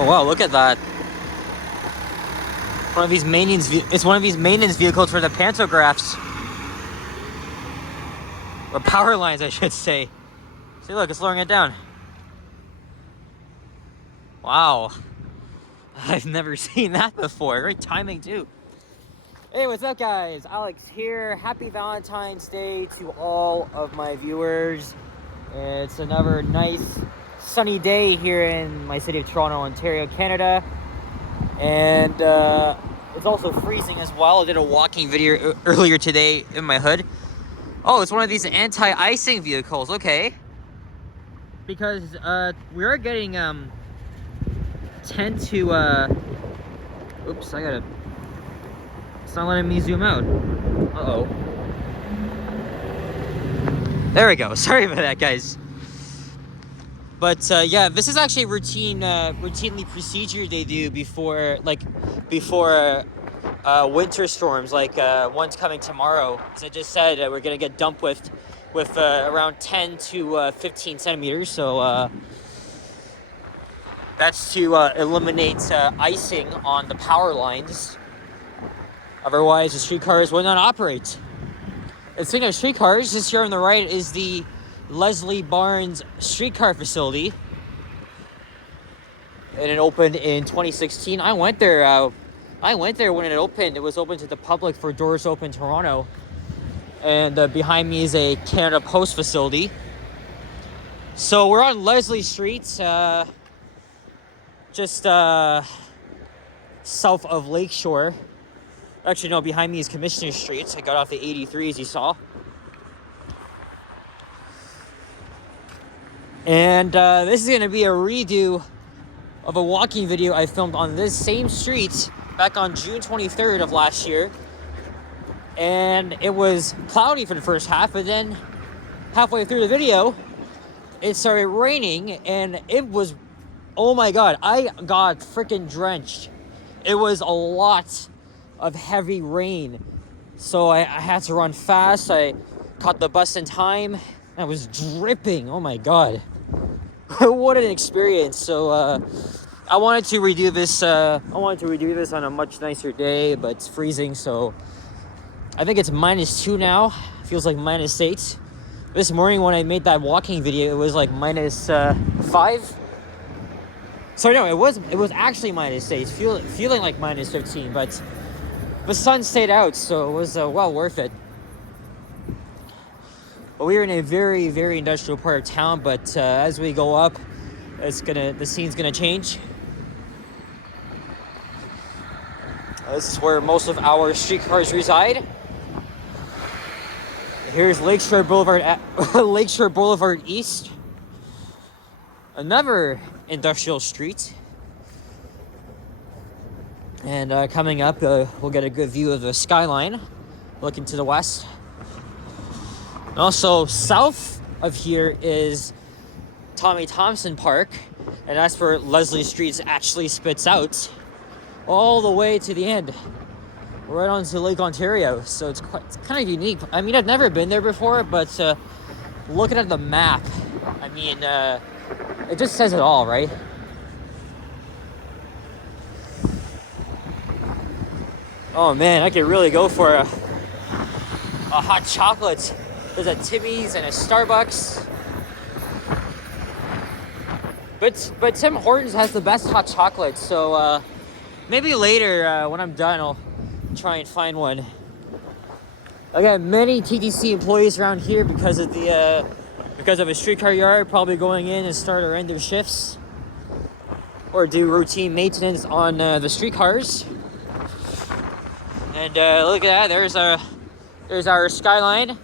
Oh wow, look at that. One of these maintenance. It's one of these maintenance vehicles for the pantographs, or power lines, I should say. See, look, it's slowing it down. Wow, I've never seen that before. Great timing too. Hey, what's up, guys? Alex here. Happy Valentine's Day to all of my viewers. It's another nice sunny day here in my city of Toronto, Ontario, Canada. And it's also freezing as well. I did a walking video earlier today in my hood. Oh, it's one of these anti-icing vehicles. Okay. Because we are getting 10 to oops, I gotta, it's not letting me zoom out. Uh-oh. There we go. Sorry about that, guys. But yeah, this is actually a routinely procedure they do before winter storms, like one's coming tomorrow. As I just said, we're gonna get dumped with around 10 to 15 centimeters. So that's to eliminate icing on the power lines. Otherwise, the streetcars will not operate. And speaking of streetcars, this here on the right is the Leslie Barnes streetcar facility, and it opened in 2016. I went there when it opened. It was open to the public for Doors Open Toronto, and behind me is a Canada Post facility. So we're on Leslie Street, just south of Lakeshore. Actually, no, behind me is Commissioner Street. I got off the 83, as you saw. And this is going to be a redo of a walking video I filmed on this same street back on June 23rd of last year. And it was cloudy for the first half, and then halfway through the video, it started raining, and it was, oh my god, I got freaking drenched. It was a lot of heavy rain. So I had to run fast. I caught the bus in time. I was dripping. Oh my god. What an experience. So I wanted to redo this on a much nicer day, but it's freezing, so I think it's -2 now. Feels like -8. This morning when I made that walking video, it was like -5. Sorry, no, it was actually -8, feeling like -15, but the sun stayed out, so it was well worth it. But we are in a very, very industrial part of town, but as we go up, the scene's gonna change. This is where most of our streetcars reside. Here's Lakeshore Boulevard East, another industrial street. And coming up, we'll get a good view of the skyline, looking to the west. Also, south of here is Tommy Thompson Park, and that's where Leslie Street actually spits out all the way to the end, right onto Lake Ontario. So it's kind of unique. I mean, I've never been there before, but looking at the map, I mean, it just says it all, right? Oh man, I could really go for a hot chocolate. There's a Timmy's and a Starbucks. But Tim Hortons has the best hot chocolate, so maybe later when I'm done, I'll try and find one. I got many TTC employees around here because of a streetcar yard, probably going in and start or end their shifts, or do routine maintenance on the streetcars. And look at that, there's our skyline.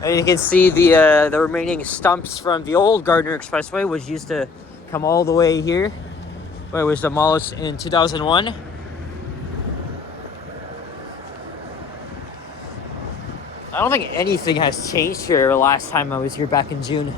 And you can see the remaining stumps from the old Gardner Expressway, which used to come all the way here, but it was demolished in 2001. I don't think anything has changed here the last time I was here back in June.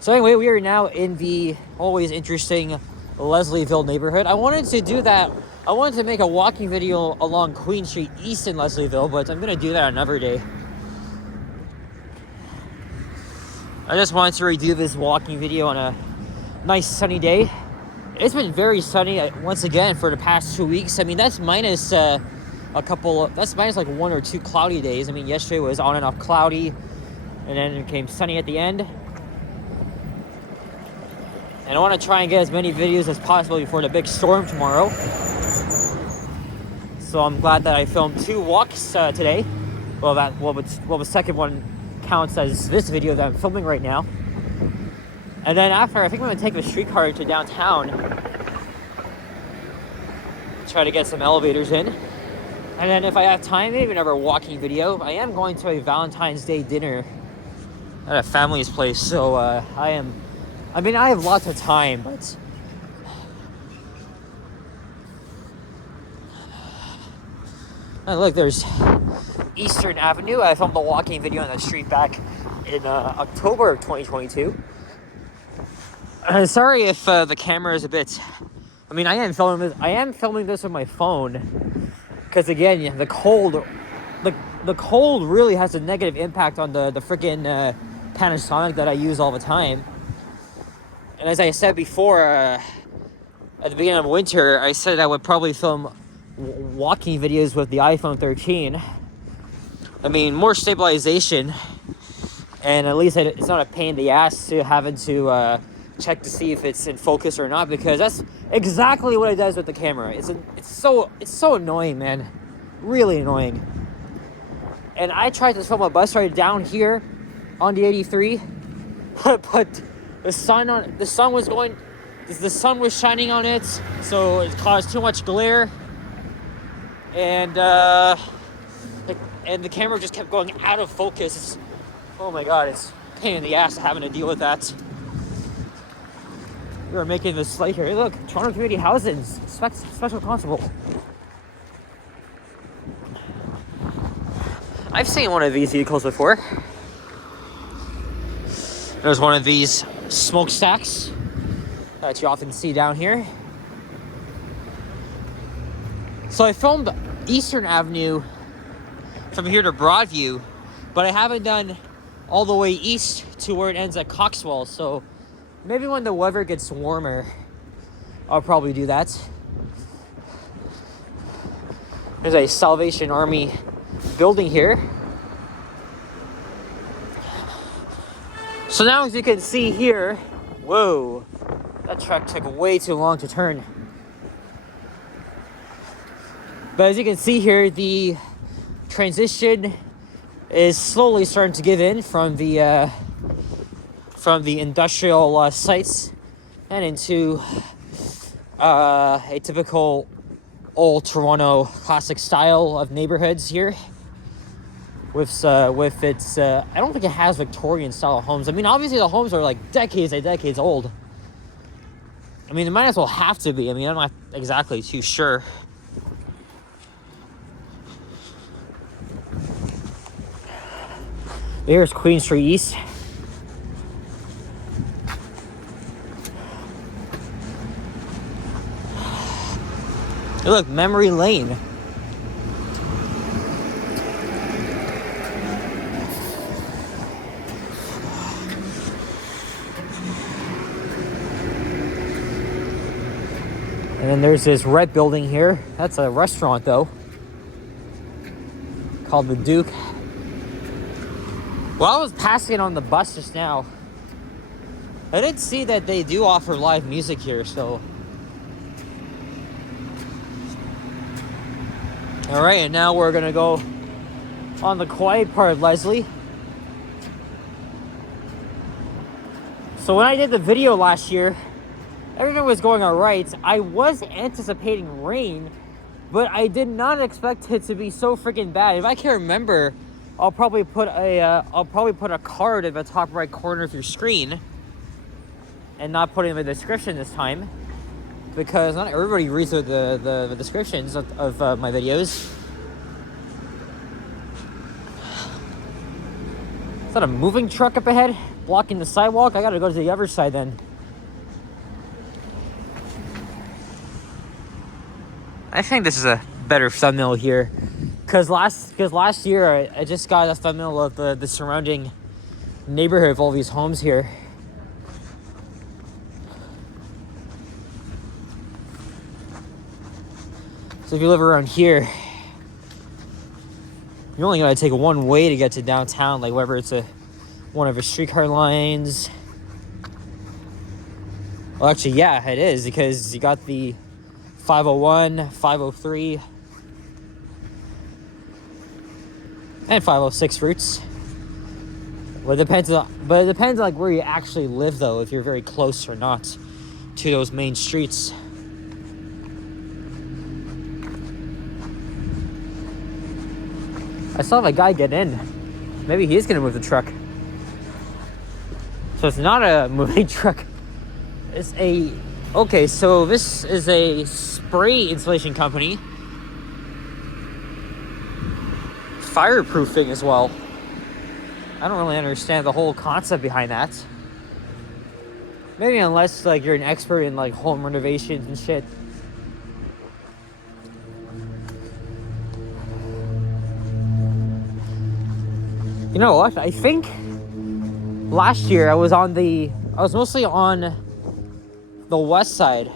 So anyway, we are now in the always interesting Leslieville neighborhood. I wanted to do that I wanted to make a walking video along Queen Street East in Leslieville, but I'm gonna do that another day. I just wanted to redo this walking video on a nice sunny day. It's been very sunny once again for the past 2 weeks. I mean, that's minus that's minus like 1 or 2 cloudy days. I mean, yesterday was on and off cloudy, and then it became sunny at the end. And I want to try and get as many videos as possible before the big storm tomorrow. So I'm glad that I filmed 2 walks today. Well, the second one counts as this video that I'm filming right now. And then after, I think I'm gonna take the streetcar to downtown, try to get some elevators in. And then if I have time, maybe another walking video. I am going to a Valentine's Day dinner at a family's place, so I have lots of time, but oh, look, there's Eastern Avenue. I filmed a walking video on that street back in October of 2022. Sorry if the camera is a bit. I mean, I am filming this with my phone because again, the cold really has a negative impact on the freaking Panasonic that I use all the time. And as I said before, at the beginning of winter, I said I would probably film walking videos with the iPhone 13. I mean, more stabilization, and at least it's not a pain in the ass to having to check to see if it's in focus or not, because that's exactly what it does with the camera. It's so annoying, man, really annoying. And I tried to film a bus ride down here on the 83, but the sun was shining on it, so it caused too much glare, and the camera just kept going out of focus. Oh my god, it's a pain in the ass having to deal with that. We are making this slide here. Hey, look, Toronto Community Housing, Special Constable. I've seen one of these vehicles before. There's one of these smokestacks that you often see down here. So I filmed Eastern Avenue from here to Broadview, but I haven't done all the way east to where it ends at Coxwell. So maybe when the weather gets warmer, I'll probably do that. There's a Salvation Army building here. So now, as you can see here, whoa, that truck took way too long to turn. But as you can see here, the transition is slowly starting to give in from the industrial sites and into a typical old Toronto classic style of neighborhoods here. With its, I don't think it has Victorian style homes. I mean, obviously the homes are like decades and decades old. I mean, it might as well have to be. I mean, I'm not exactly too sure. Here's Queen Street East. Hey, look, Memory Lane. And then there's this red building here. That's a restaurant, though, called the Duke. Well, I was passing on the bus just now. I did see that they do offer live music here, so. All right, and now we're gonna go on the quiet part of Leslie. So when I did the video last year, everything was going all right. I was anticipating rain, but I did not expect it to be so freaking bad. If I can remember, I'll probably put a card in the top right corner of your screen, and not put it in the description this time, because not everybody reads the descriptions of my videos. Is that a moving truck up ahead blocking the sidewalk? I gotta go to the other side then. I think this is a better thumbnail here. Because last year, I just got a thumbnail of the surrounding neighborhood of all these homes here. So if you live around here, you're only gonna take one way to get to downtown, like whether it's one of the streetcar lines. Well, actually, yeah, it is, because you got the 501, 503, and 506 routes. But it depends on like where you actually live, though, if you're very close or not to those main streets. I saw the guy get in. Maybe he is gonna move the truck. So it's not a moving truck. It's a... Okay, so this is a spray insulation company. Fireproofing as well. I don't really understand the whole concept behind that. Maybe unless like you're an expert in like home renovations and shit. You know what? I think last year I was mostly on the west side.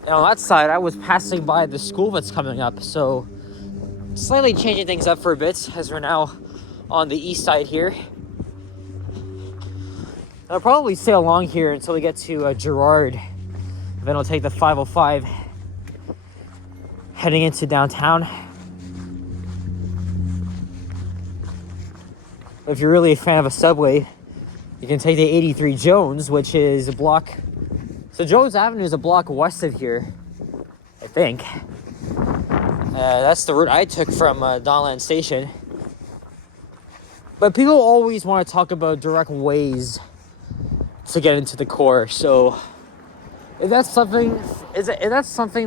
And on that side, I was passing by the school that's coming up. So slightly changing things up for a bit as we're now on the east side here. I'll probably stay along here until we get to Girard. Then I'll take the 505 heading into downtown. If you're really a fan of a subway, you can take the 83 Jones, which is a block. So Jones Avenue is a block west of here, I think. That's the route I took from Donland Station. But people always want to talk about direct ways to get into the core. So if that's something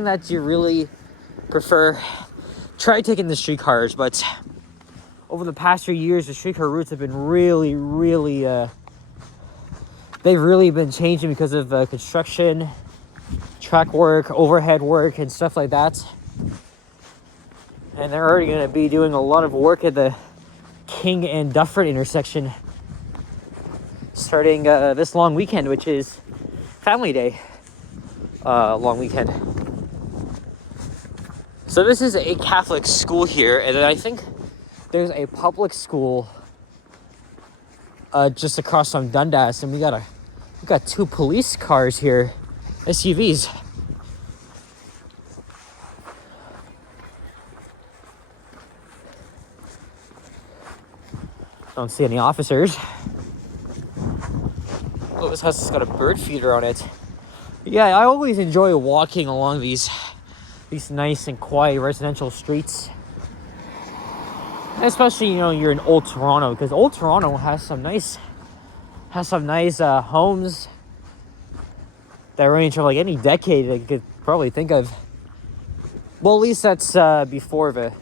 that you really prefer, try taking the streetcars. But over the past few years, the streetcar routes have been really, they've really been changing because of construction, track work, overhead work, and stuff like that. And they're already going to be doing a lot of work at the King and Dufferin intersection starting this long weekend, which is Family Day long weekend. So this is a Catholic school here, and then I think there's a public school just across from Dundas, and we got two police cars here, SUVs. Don't see any officers. Oh, this house has got a bird feeder on it. Yeah, I always enjoy walking along these nice and quiet residential streets. Especially, you know, you're in Old Toronto, because Old Toronto has some nice homes that range from like any decade that you could probably think of. Well, at least that's before the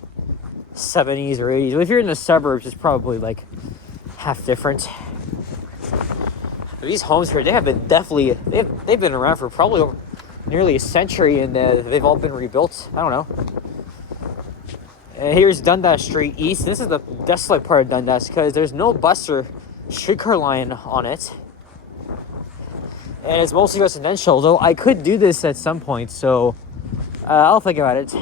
70s or 80s. But if you're in the suburbs, it's probably like half different. But these homes here, they've been around for probably nearly a century, and they've all been rebuilt. I don't know. Here's Dundas Street East. This is the desolate part of Dundas because there's no bus or streetcar line on it. And it's mostly residential, though I could do this at some point, so I'll think about it.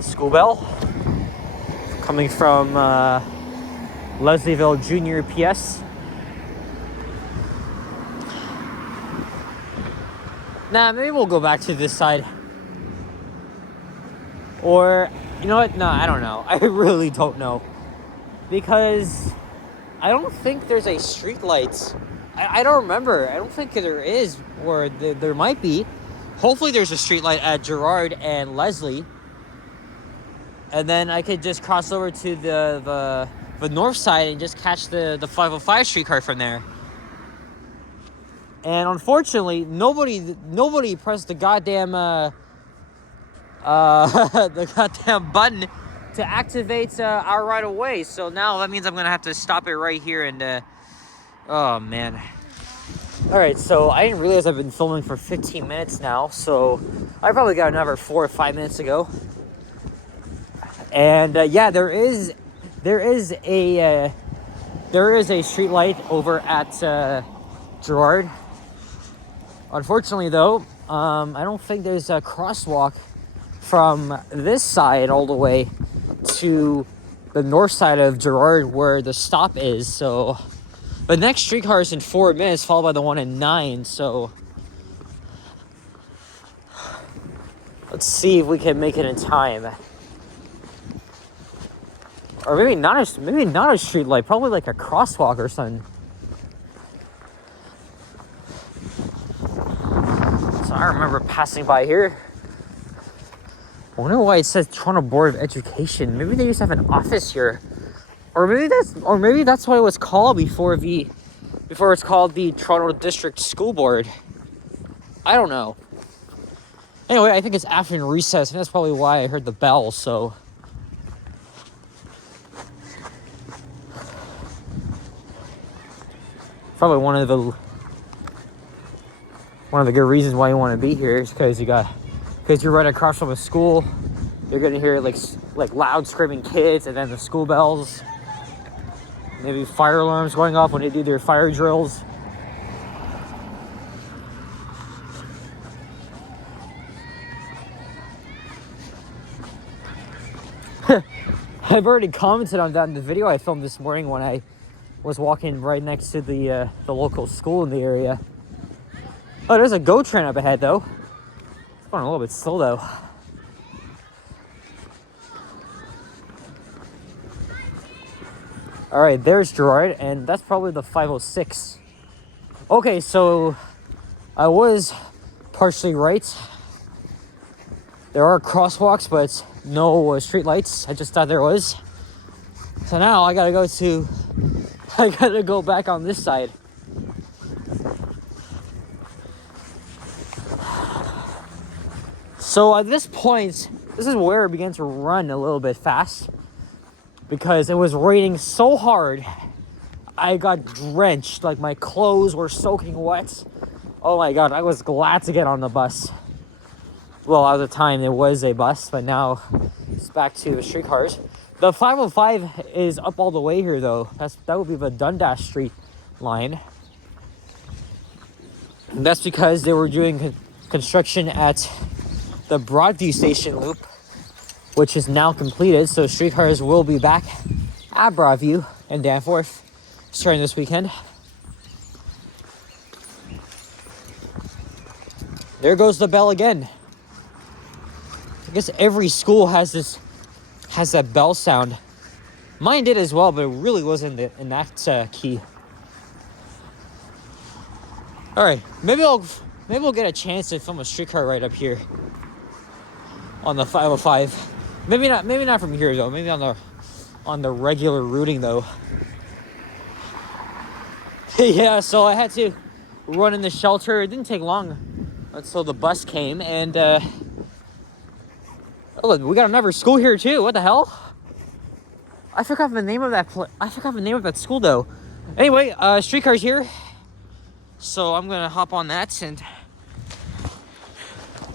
School bell coming from Leslieville Junior PS. Nah, maybe we'll go back to this side. Or, you know what? No, I don't know. I really don't know. Because I don't think there's a street light. I don't remember. I don't think there is, or there might be. Hopefully there's a street light at Girard and Leslie. And then I could just cross over to the north side and just catch the 505 streetcar from there. And unfortunately, nobody pressed the goddamn the goddamn button to activate our right of way. So now that means I'm gonna have to stop it right here and oh man. Alright, so I didn't realize I've been filming for 15 minutes now, so I probably got another 4 or 5 minutes to go. And yeah, there is a street light over at Gerard. Unfortunately, though, I don't think there's a crosswalk from this side all the way to the north side of Gerard where the stop is. So the next streetcar is in 4 minutes, followed by the one in 9. So let's see if we can make it in time. Or maybe not a street light, probably like a crosswalk or something. So I remember passing by here. I wonder why it says Toronto Board of Education. Maybe they used to have an office here. Or maybe that's what it was called before it's called the Toronto District School Board. I don't know. Anyway, I think it's afternoon recess, and that's probably why I heard the bell, so. Probably one of the good reasons why you want to be here is because you're right across from a school. You're gonna hear like loud screaming kids, and then the school bells. Maybe fire alarms going off when they do their fire drills. I've already commented on that in the video I filmed this morning when I was walking right next to the local school in the area. Oh, there's a GO train up ahead, though. It's going a little bit slow, though. All right, there's Gerard, and that's probably the 506. Okay, so I was partially right. There are crosswalks, but no street lights. I just thought there was. So now I gotta go back on this side. So at this point, this is where it began to run a little bit fast because it was raining so hard. I got drenched, like my clothes were soaking wet. Oh my God, I was glad to get on the bus. Well, at the time there was a bus, but now it's back to the streetcars. The 505 is up all the way here, though. That would be the Dundas Street line. And that's because they were doing construction at the Broadview Station loop, which is now completed. So streetcars will be back at Broadview and Danforth starting this weekend. There goes the bell again. I guess every school has that bell sound. Mine did as well, but it really wasn't in that key. All right, maybe we'll get a chance to film a streetcar right up here on the 505. Maybe not from here though. Maybe on the regular routing though. Yeah, so I had to run in the shelter. It didn't take long until the bus came, and oh, look, we got another school here too. What the hell? I forgot the name of that school though. Anyway, streetcar's here, so I'm gonna hop on that and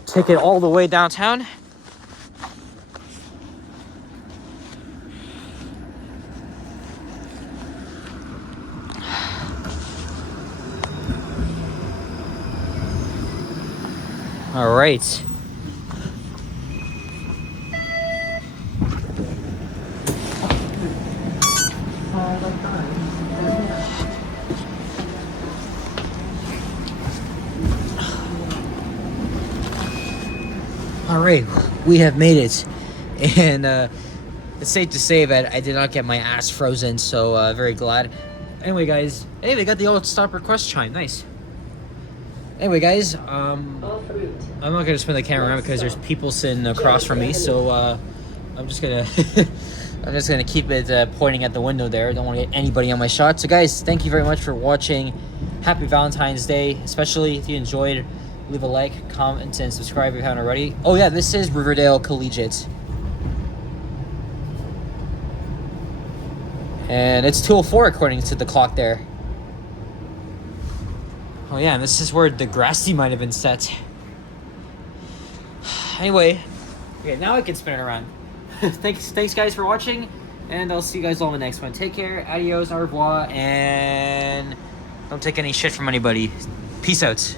take it all the way downtown. All right. All right, we have made it, and it's safe to say that I did not get my ass frozen, so very glad. Anyway, guys, hey, they got the old stop request chime, nice. Anyway, guys, I'm not gonna spin the camera around because there's people sitting across from me, so I'm just gonna I'm just gonna keep it pointing at the window there. I don't want to get anybody on my shot. So, guys, thank you very much for watching. Happy Valentine's Day, especially if you enjoyed. Leave a like, comment, and subscribe if you haven't already. Oh yeah, this is Riverdale Collegiate. And it's 2:04 according to the clock there. Oh yeah, and this is where the grassy might have been set. Anyway, okay, now I can spin it around. Thanks guys for watching, and I'll see you guys all in the next one. Take care, adios, au revoir, and don't take any shit from anybody. Peace out.